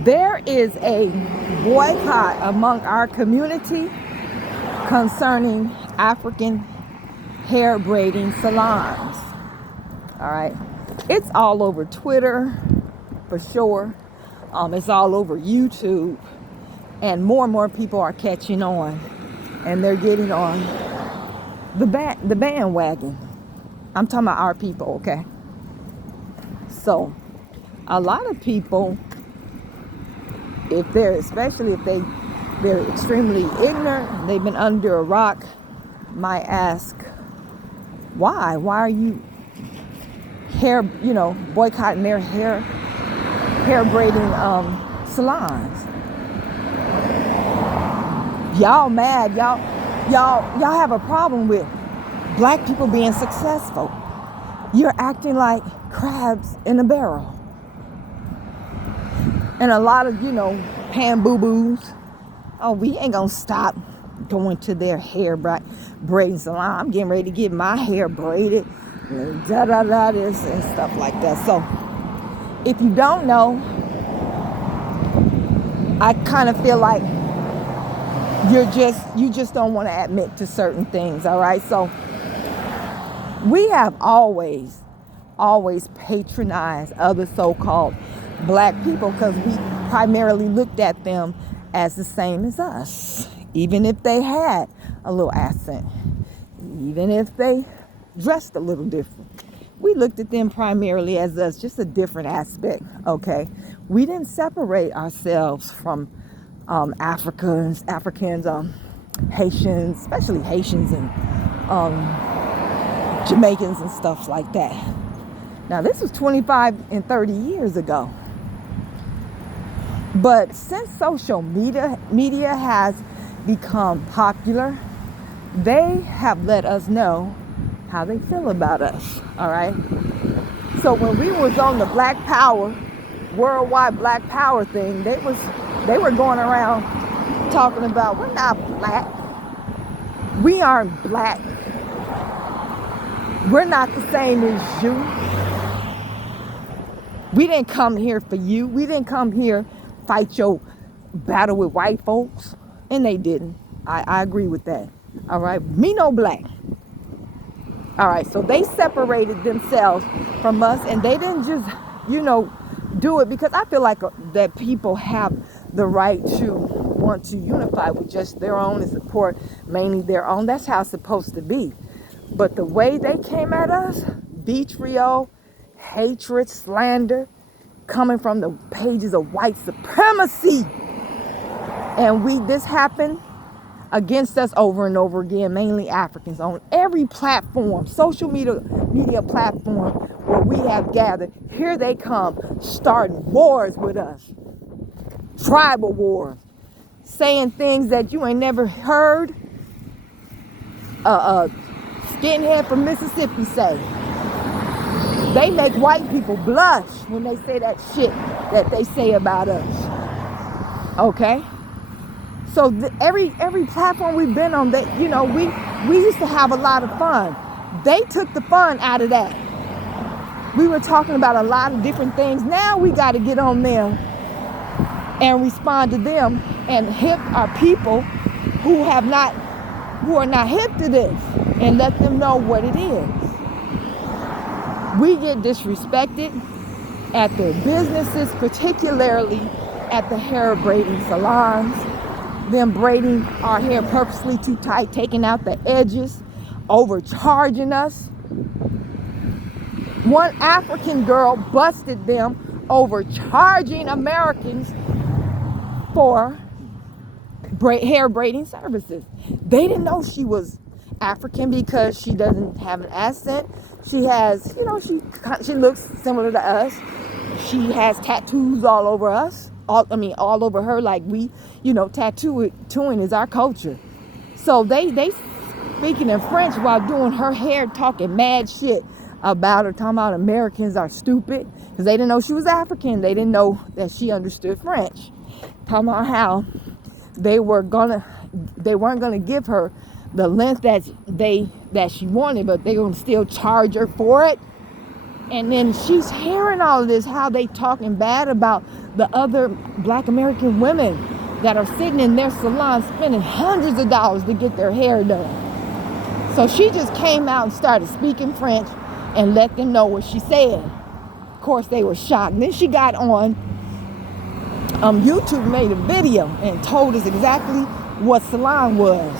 There is a boycott among our community concerning African hair braiding salons. All right. It's all over Twitter, for sure. It's all over YouTube. And more people are catching on. And they're getting on the bandwagon. I'm talking about our people, okay? So, a lot of people, especially if they're extremely ignorant, they've been under a rock, might ask, why are you boycotting their hair braiding salons? Y'all mad, y'all have a problem with black people being successful. You're acting like crabs in a barrel. And a lot of, pan boo-boos. Oh, we ain't gonna stop going to their hair braiding salon. I'm getting ready to get my hair braided. This and stuff like that. So, if you don't know, I kind of feel like you just don't want to admit to certain things, all right? So, we have always patronized other so-called black people because we primarily looked at them as the same as us, even if they had a little accent, even if they dressed a little different. We looked at them primarily as us, just a different aspect, okay? We didn't separate ourselves from Africans, Haitians, especially Haitians and Jamaicans and stuff like that. Now, this was 25 and 30 years ago. But since social media has become popular, they have let us know how they feel about us, all right? So when we was on the Black Power, worldwide Black Power thing, they were going around talking about, we're not black. We aren't black. We're not the same as you. We didn't come here for you. We didn't come here fight your battle with white folks. And they didn't. I agree with that. All right. Me no black. All right. So they separated themselves from us, and they didn't just, do it because I feel like that people have the right to want to unify with just their own and support mainly their own. That's how it's supposed to be. But the way they came at us, vitriol, hatred, slander, coming from the pages of white supremacy. And this happened against us over and over again, mainly Africans, on every platform, social media platform where we have gathered. Here they come, starting wars with us, tribal wars, saying things that you ain't never heard. Skinhead from Mississippi say. They make white people blush when they say that shit that they say about us. Okay? So every platform we've been on, that we used to have a lot of fun. They took the fun out of that. We were talking about a lot of different things. Now we got to get on them and respond to them and hip our people who are not hip to this, and let them know what it is. We get disrespected at the businesses, particularly at the hair braiding salons. Them braiding our hair purposely too tight, taking out the edges, overcharging us. One African girl busted them overcharging Americans for hair braiding services. They didn't know she was African because she doesn't have an accent. She has, she looks similar to us. She has tattoos all over us. All over her, like we, tattooing is our culture. So they speaking in French while doing her hair, talking mad shit about her, talking about Americans are stupid because they didn't know she was African. They didn't know that she understood French. Talking about how they weren't gonna give her the length that she wanted, but they gonna still charge her for it. And then she's hearing all of this, how they talking bad about the other Black American women that are sitting in their salon spending hundreds of dollars to get their hair done. So she just came out and started speaking French and let them know what she said. Of course, they were shocked. Then she got on YouTube, made a video and told us exactly what salon was,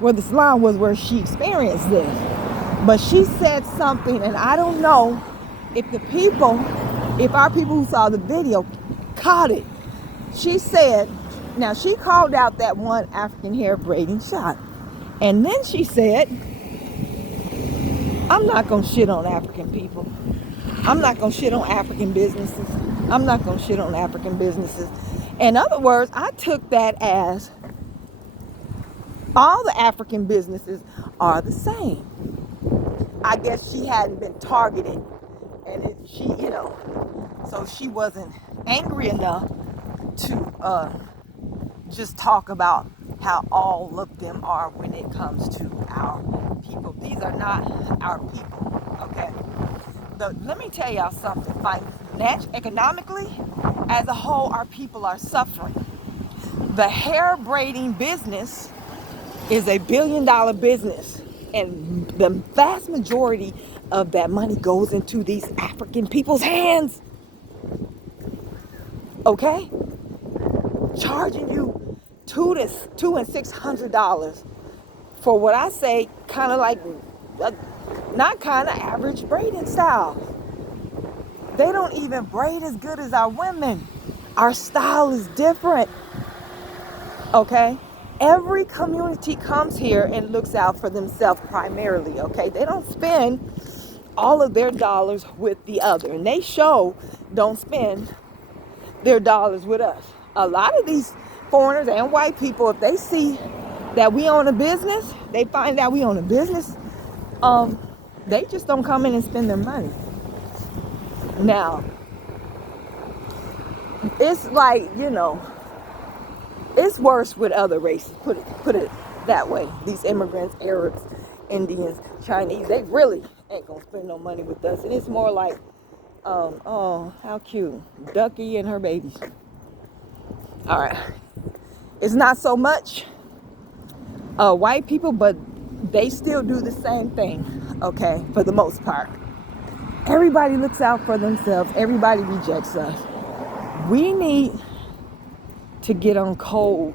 where the salon was where she experienced this. But she said something, and I don't know if our people who saw the video caught it. She said, now she called out that one African hair braiding shop. And then she said, I'm not going to shit on African people. I'm not going to shit on African businesses. I'm not going to shit on African businesses. In other words, I took that as all the African businesses are the same. I guess she hadn't been targeted, and so she wasn't angry enough to just talk about how all of them are when it comes to our people. These are not our people, okay? Let me tell y'all something. Economically, as a whole, our people are suffering. The hair braiding business is a $1 billion business, and the vast majority of that money goes into these African people's hands. Okay? Charging you $200 and $600 for what I say kind of like not kind of average braiding style. They don't even braid as good as our women. Our style is different. Okay? Every community comes here and looks out for themselves primarily. Okay? They don't spend all of their dollars with the other, and they don't spend their dollars with us. A lot of these foreigners and white people, if they see that we own a business, they find out we own a business, they just don't come in and spend their money. Now, it's like, it's worse with other races, put it that way. These immigrants, Arabs, Indians, Chinese, they really ain't gonna spend no money with us. And it's more like, oh, how cute, Ducky and her babies. All right, it's not so much white people, but they still do the same thing, okay, for the most part. Everybody looks out for themselves. Everybody rejects us. We need to get on code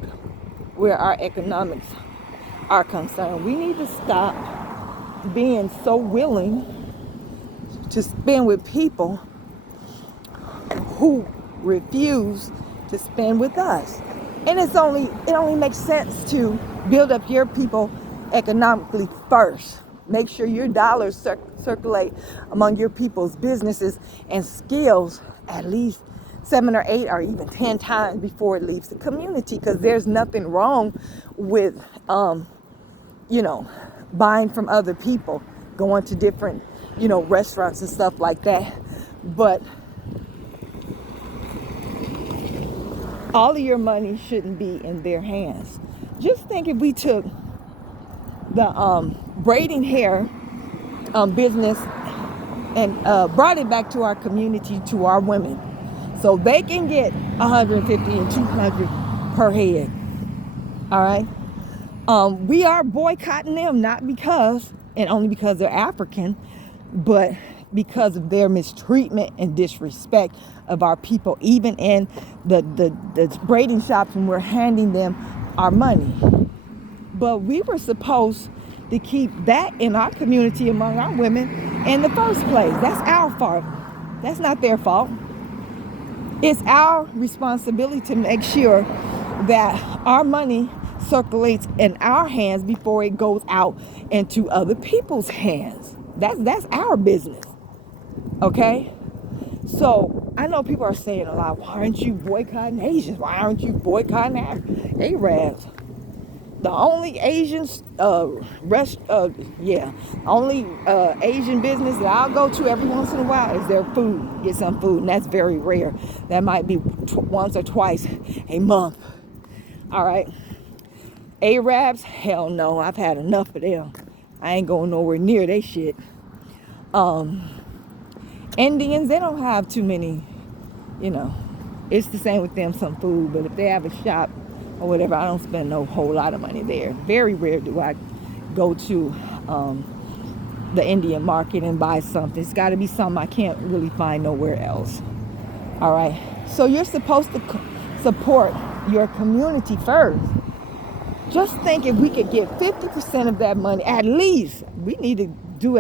where our economics are concerned. We need to stop being so willing to spend with people who refuse to spend with us. And it only makes sense to build up your people economically first. Make sure your dollars circulate among your people's businesses and skills at least 7 or 8 or even 10 times before it leaves the community, because there's nothing wrong with buying from other people, going to different restaurants and stuff like that. But all of your money shouldn't be in their hands. Just think if we took the braiding hair business and brought it back to our community, to our women, so they can get $150 and $200 per head. All right. We are boycotting them, not because and only because they're African, but because of their mistreatment and disrespect of our people, even in the braiding shops when we're handing them our money. But we were supposed to keep that in our community among our women in the first place. That's our fault. That's not their fault. It's our responsibility to make sure that our money circulates in our hands before it goes out into other people's hands. That's our business. Okay? So I know people are saying a lot, why aren't you boycotting Asians? Why aren't you boycotting Arabs? The only Asian only Asian business that I'll go to every once in a while is their food. Get some food, and that's very rare. That might be once or twice a month. All right. Arabs, hell no. I've had enough of them. I ain't going nowhere near they shit. Indians, they don't have too many, It's the same with them, some food. But if they have a shop or whatever, I don't spend no whole lot of money there. Very rare do I go to the Indian market and buy something. It's got to be something I can't really find nowhere else. All right. So you're supposed to support your community first. Just think if we could get 50% of that money, at least. We need to do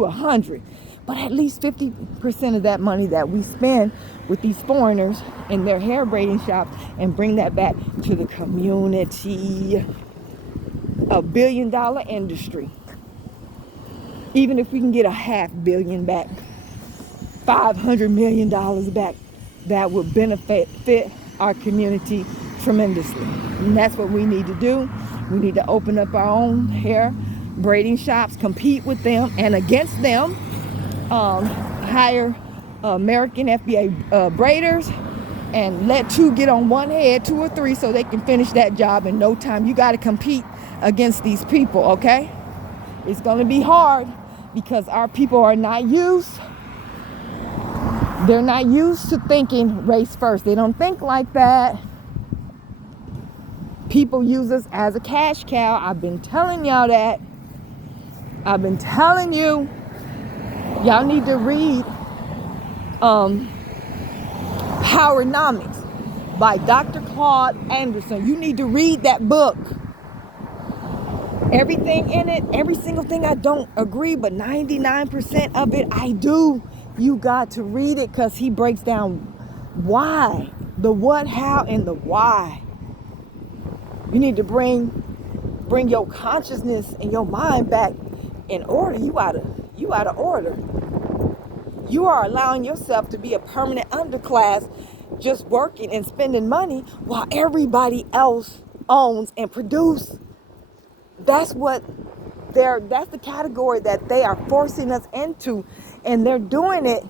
100, but at least 50% of that money that we spend with these foreigners in their hair braiding shops, and bring that back to the community. $1 billion industry. Even if we can get $500 million back, $500 million back, that would benefit our community tremendously. And that's what we need to do. We need to open up our own hair braiding shops, compete with them and against them, hire American FBA braiders, and let two get on one head, 2 or 3, so they can finish that job in no time. You got to compete against these people, okay? It's going to be hard because our people are not used. They're not used to thinking race first. They don't think like that. People use us as a cash cow. I've been telling y'all that. I've been telling you. Y'all need to read Powernomics by Dr. Claude Anderson. You need to read that book. Everything in it, every single thing I don't agree, but 99% of it I do. You got to read it because he breaks down why, the what, how, and the why. You need to bring your consciousness and your mind back in order. You out of order. You are allowing yourself to be a permanent underclass, just working and spending money while everybody else owns and produces. That's the category that they are forcing us into, and they're doing it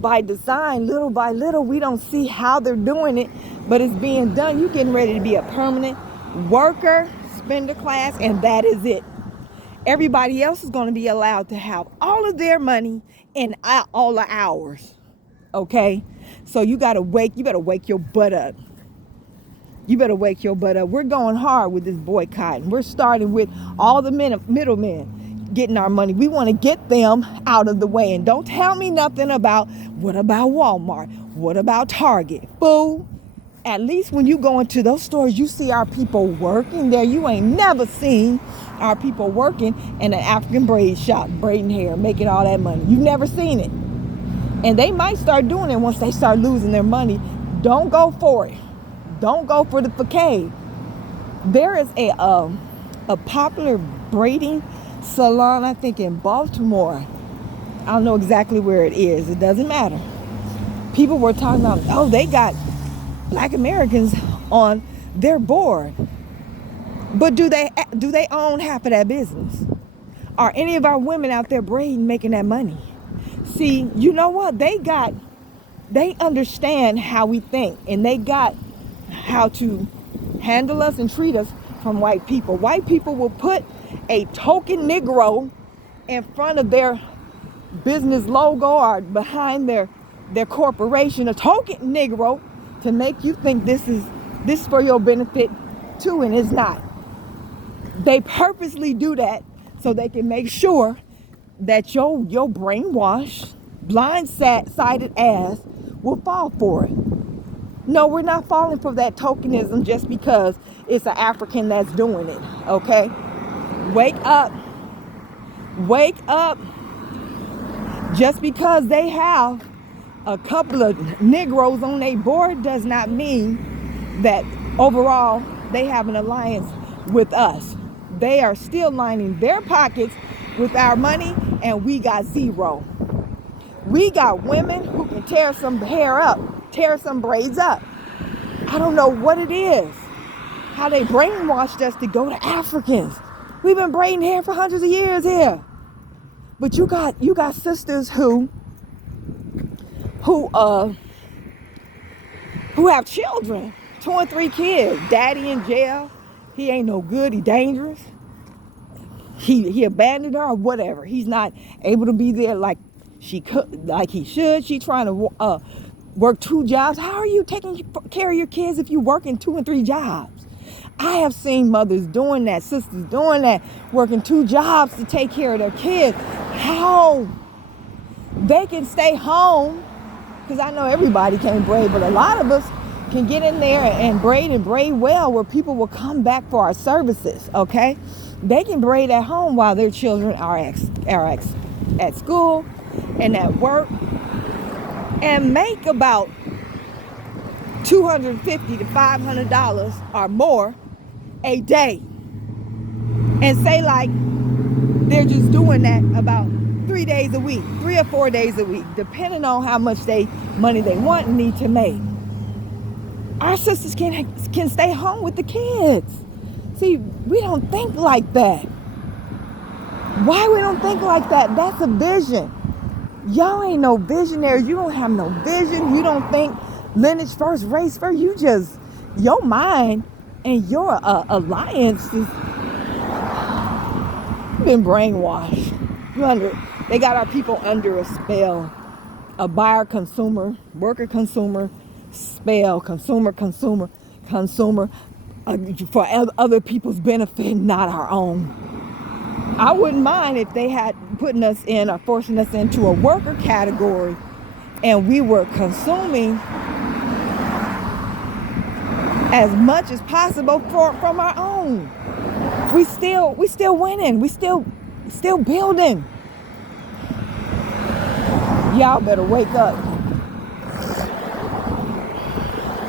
by design, little by little. We don't see how they're doing it, but it's being done. You're getting ready to be a permanent worker, spender class, and that is it. Everybody else is going to be allowed to have all of their money in all the hours. Okay? So you better wake your butt up. You better wake your butt up. We're going hard with this boycott. We're starting with all the middlemen getting our money. We want to get them out of the way. And don't tell me nothing about, what about Walmart? What about Target? Fool. At least when you go into those stores, you see our people working there. You ain't never seen our people working in an African braid shop, braiding hair, making all that money. You've never seen it. And they might start doing it once they start losing their money. Don't go for it. Don't go for the facade. There is a popular braiding salon, I think in Baltimore. I don't know exactly where it is. It doesn't matter. People were talking about, oh, they got Black Americans on their board. But do they own half of that business? Are any of our women out there braiding making that money? See, you know what? They understand how we think, and they got how to handle us and treat us from white people. White people will put a token Negro in front of their business logo or behind their corporation, a token Negro, to make you think this is for your benefit too, and it's not. They purposely do that so they can make sure that your brainwashed, blind-sided ass will fall for it. No, we're not falling for that tokenism just because it's an African that's doing it, okay? Wake up. Wake up. Just because they have a couple of Negroes on their board does not mean that overall they have an alliance with us. They are still lining their pockets with our money, and we got zero. We got women who can tear some hair up, tear some braids up. I don't know what it is, how they brainwashed us to go to Africans. We've been braiding hair for hundreds of years here. But you got sisters who have children, 2 and 3 kids. Daddy in jail. He ain't no good. He dangerous. He abandoned her or whatever. He's not able to be there like he should. She trying to work 2 jobs. How are you taking care of your kids if you're working 2 and 3 jobs? I have seen mothers doing that, sisters doing that, working 2 jobs to take care of their kids. How they can stay home, because I know everybody can't braid, but a lot of us can get in there and braid well, where people will come back for our services, okay? They can braid at home while their children are at school and at work, and make about $250 to $500 or more a day, and say like they're just doing that about 3 days a week, 3 or 4 days a week, depending on how much money they want and need to make. Our sisters can stay home with the kids. See, we don't think like that. Why we don't think like that? That's a vision. Y'all ain't no visionaries. You don't have no vision. You don't think lineage first, race first. You just, your mind and your alliance has been brainwashed. They got our people under a spell, a buyer, consumer, worker, consumer spell, consumer, for other people's benefit, not our own. I wouldn't mind if they had putting us in or forcing us into a worker category, and we were consuming as much as possible from our own. We still winning. We still building. Y'all better wake up.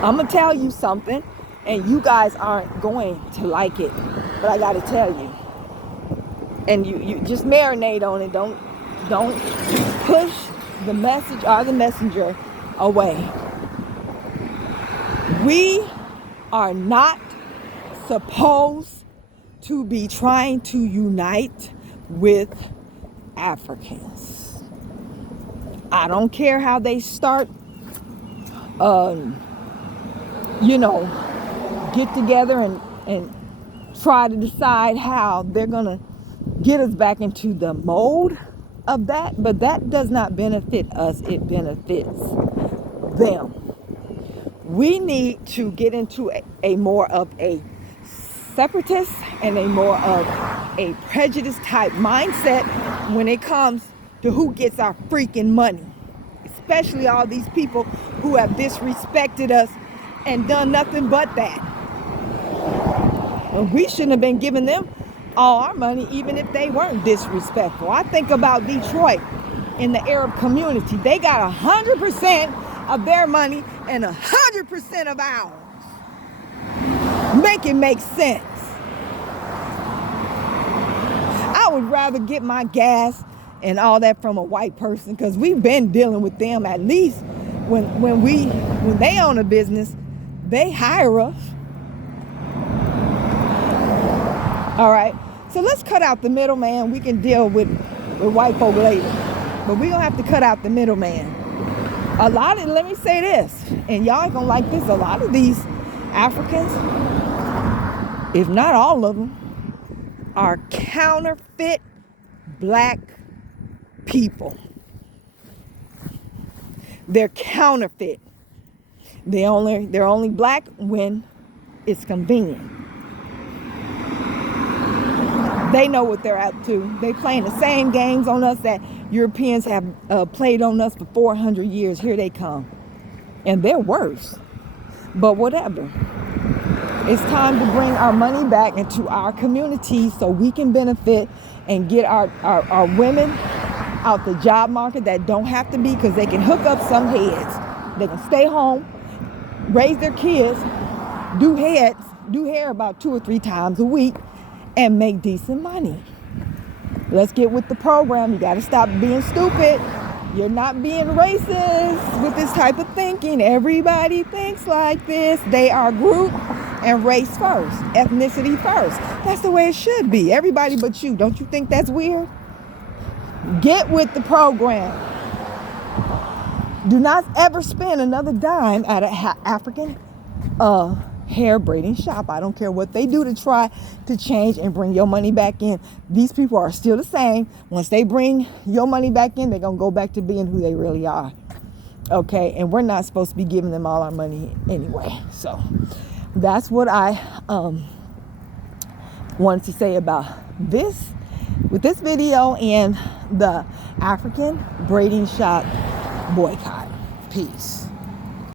I'm gonna tell you something, and you guys aren't going to like it, but I gotta tell you. And you just marinate on it. Don't push the message or the messenger away. We are not supposed to be trying to unite with Africans. I don't care how they start, get together and try to decide how they're going to get us back into the mold of that, but that does not benefit us. It benefits them. We need to get into a more of a separatist and a more of a prejudice type mindset when it comes to who gets our freaking money, especially all these people who have disrespected us and done nothing but that. And we shouldn't have been giving them all our money, even if they weren't disrespectful. I think about Detroit in the Arab community. They got 100% of their money and 100% of ours. Make it make sense. I would rather get my gas and all that from a white person, because we've been dealing with them. At least when they own a business, they hire us. All right, so let's cut out the middleman. We can deal with white folk later, but we're gonna have to cut out the middleman. Let me say this, and y'all gonna like this, a lot of these Africans, if not all of them, are counterfeit black people. They're counterfeit. They're only black when it's convenient. They know what they're up to. They playing the same games on us that Europeans have played on us for 400 years. Here they come. And they're worse. But whatever. It's time to bring our money back into our community so we can benefit and get our women out the job market that don't have to be, because they can hook up some heads. They can stay home, raise their kids, do hair about 2 or 3 times a week, and make decent money. Let's get with the program. You got to stop being stupid. You're not being racist with this type of thinking. Everybody thinks like this. They are group and race first, ethnicity first. That's the way it should be. Everybody but you. Don't you think that's weird? Get with the program. Do not ever spend another dime at an African hair braiding shop. I don't care what they do to try to change and bring your money back in. These people are still the same. Once they bring your money back in, they're going to go back to being who they really are. Okay, and we're not supposed to be giving them all our money anyway. So that's what I wanted to say about this, with this video and the African braiding shop boycott. Peace.